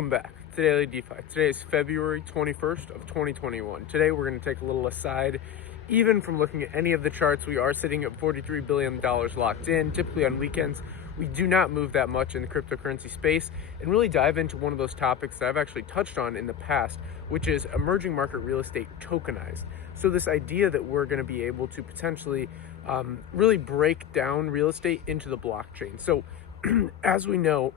Welcome back to Daily DeFi. Today is February 21st of 2021. Today we're going to take a little aside. Even from looking at any of the charts, we are sitting at $43 billion locked in. Typically on weekends, we do not move that much in the cryptocurrency space, and really dive into one of those topics that I've actually touched on in the past, which is emerging market real estate tokenized. So this idea that we're going to be able to potentially really break down real estate into the blockchain. So as we know,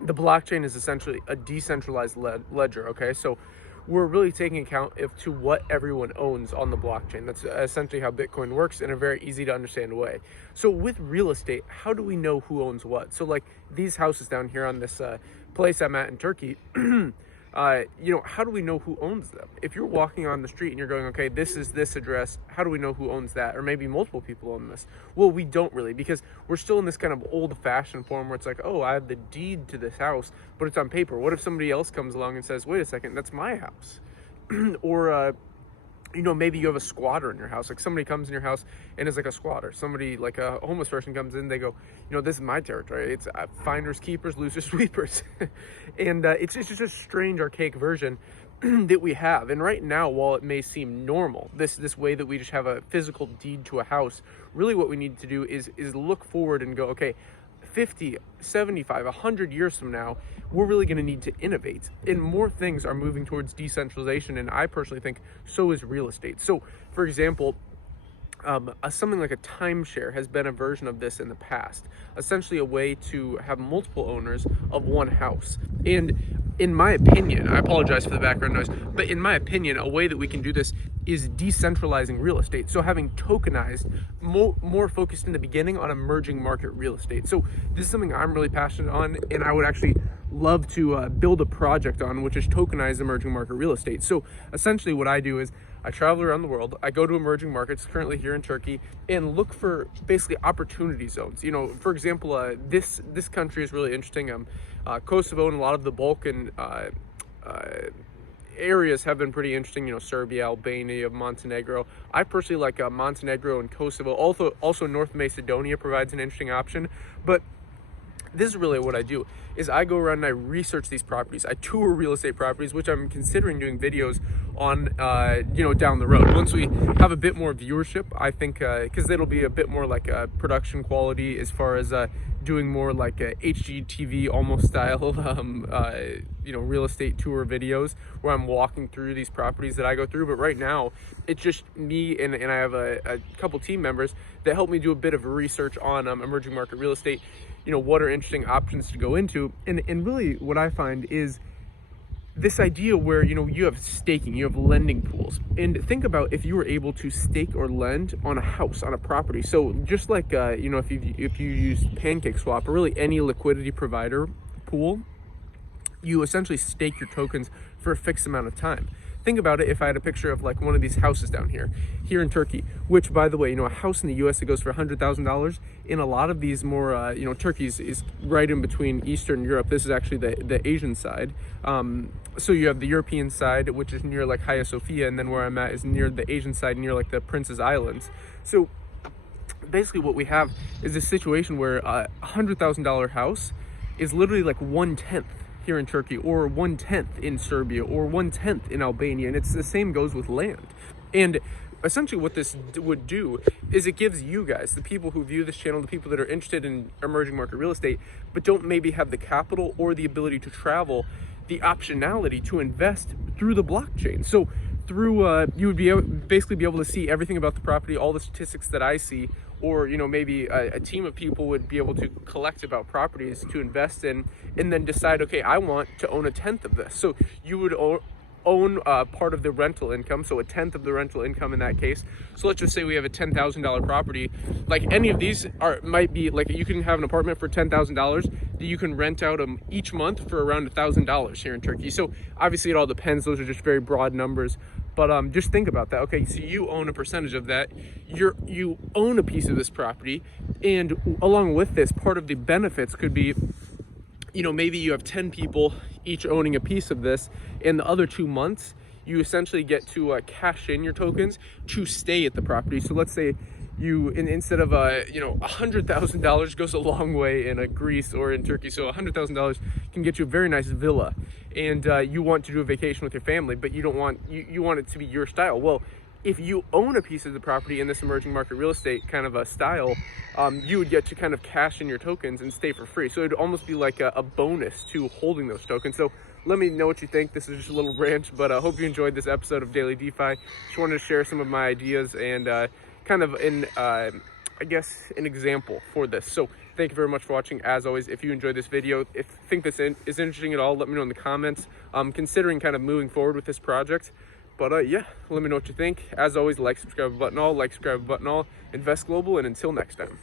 the blockchain is essentially a decentralized ledger, okay? So we're really taking account to what everyone owns on the blockchain. That's essentially how Bitcoin works in a very easy to understand way. So with real estate, how do we know who owns what? So like these houses down here on this place I'm at in Turkey, how do we know who owns them? If you're walking on the street and you're going, okay, this is this address, how do we know who owns that? Or maybe multiple people own this. Well, we don't really, because we're still in this kind of old-fashioned form where it's like, oh, I have the deed to this house, but it's on paper. What if somebody else comes along and says, wait a second, that's my house? Or maybe you have a squatter in your house. Like somebody comes in your house and is like a squatter. Somebody, like a homeless person comes in, they go, this is my territory. It's finders, keepers, losers, sweepers. And it's just a strange, archaic version that we have. And right now, while it may seem normal, this way that we just have a physical deed to a house, really what we need to do is look forward and go, okay, 50, 75, 100 years from now, we're really going to need to innovate. And more things are moving towards decentralization, and I personally think so is real estate. So, for example, something like a timeshare has been a version of this in the past. Essentially a way to have multiple owners of one house. And in my opinion, I apologize for the background noise, but in my opinion, a way that we can do this is decentralizing real estate. So having tokenized, more focused in the beginning on emerging market real estate. So this is something I'm really passionate on, and I would actually love to build a project on, which is tokenized emerging market real estate. So essentially what I do is I travel around the world, I go to emerging markets, currently here in Turkey, and look for basically opportunity zones. For example, this country is really interesting. Kosovo and a lot of the Balkan areas have been pretty interesting. Serbia, Albania, Montenegro. I personally like Montenegro and Kosovo. Also North Macedonia provides an interesting option. But this is really what I do, is I go around and I research these properties. I tour real estate properties, which I'm considering doing videos on, down the road. Once we have a bit more viewership, I think, because it'll be a bit more like production quality as far as doing more like HGTV almost style, real estate tour videos where I'm walking through these properties that I go through. But right now, it's just me and I have a couple team members that help me do a bit of research on emerging market real estate. What are interesting options to go into, and really what I find is this idea where you have staking, you have lending pools, and think about if you were able to stake or lend on a house, on a property. So just like if you use PancakeSwap or really any liquidity provider pool, you essentially stake your tokens for a fixed amount of time. Think about it if I had a picture of like one of these houses down here in Turkey, which by the way, a house in the US that goes for $100,000. In a lot of these more, Turkey is right in between Eastern Europe. This is actually the Asian side. So you have the European side, which is near like Hagia Sophia, and then where I'm at is near the Asian side, near like the Princess Islands. So basically what we have is a situation where a $100,000 house is literally like 1/10 here in Turkey, or 1/10 in Serbia, or 1/10 in Albania, and it's the same goes with land. And essentially what this would do is it gives you guys, the people who view this channel, the people that are interested in emerging market real estate but don't maybe have the capital or the ability to travel, the optionality to invest through the blockchain. So through you would basically be able to see everything about the property, all the statistics that I see, or maybe a team of people would be able to collect about properties to invest in, and then decide, okay, I want to own 1/10 of this. So you would own part of the rental income, so 1/10 of the rental income in that case. So let's just say we have a $10,000 property. Like any of these might be like, you can have an apartment for $10,000 that you can rent out each month for around $1,000 here in Turkey. So obviously it all depends. Those are just very broad numbers. But just think about that. Okay, so you own a percentage of that. You own a piece of this property, and along with this, part of the benefits could be, maybe you have 10 people each owning a piece of this. In the other 2 months, you essentially get to cash in your tokens to stay at the property. So let's say instead of $100,000 goes a long way in Greece or in Turkey. So $100,000 can get you a very nice villa, and you want to do a vacation with your family, but you don't want you want it to be your style. Well, if you own a piece of the property in this emerging market real estate kind of a style, you would get to kind of cash in your tokens and stay for free. So it'd almost be like a bonus to holding those tokens. So let me know what you think. This is just a little rant, but I hope you enjoyed this episode of Daily DeFi. Just wanted to share some of my ideas and kind of I guess an example for this. So thank you very much for watching. As always, if you enjoyed this video, if you think this is interesting at all, let me know in the comments. Considering kind of moving forward with this project. But yeah, let me know what you think. As always, like, subscribe button all, invest global, and until next time.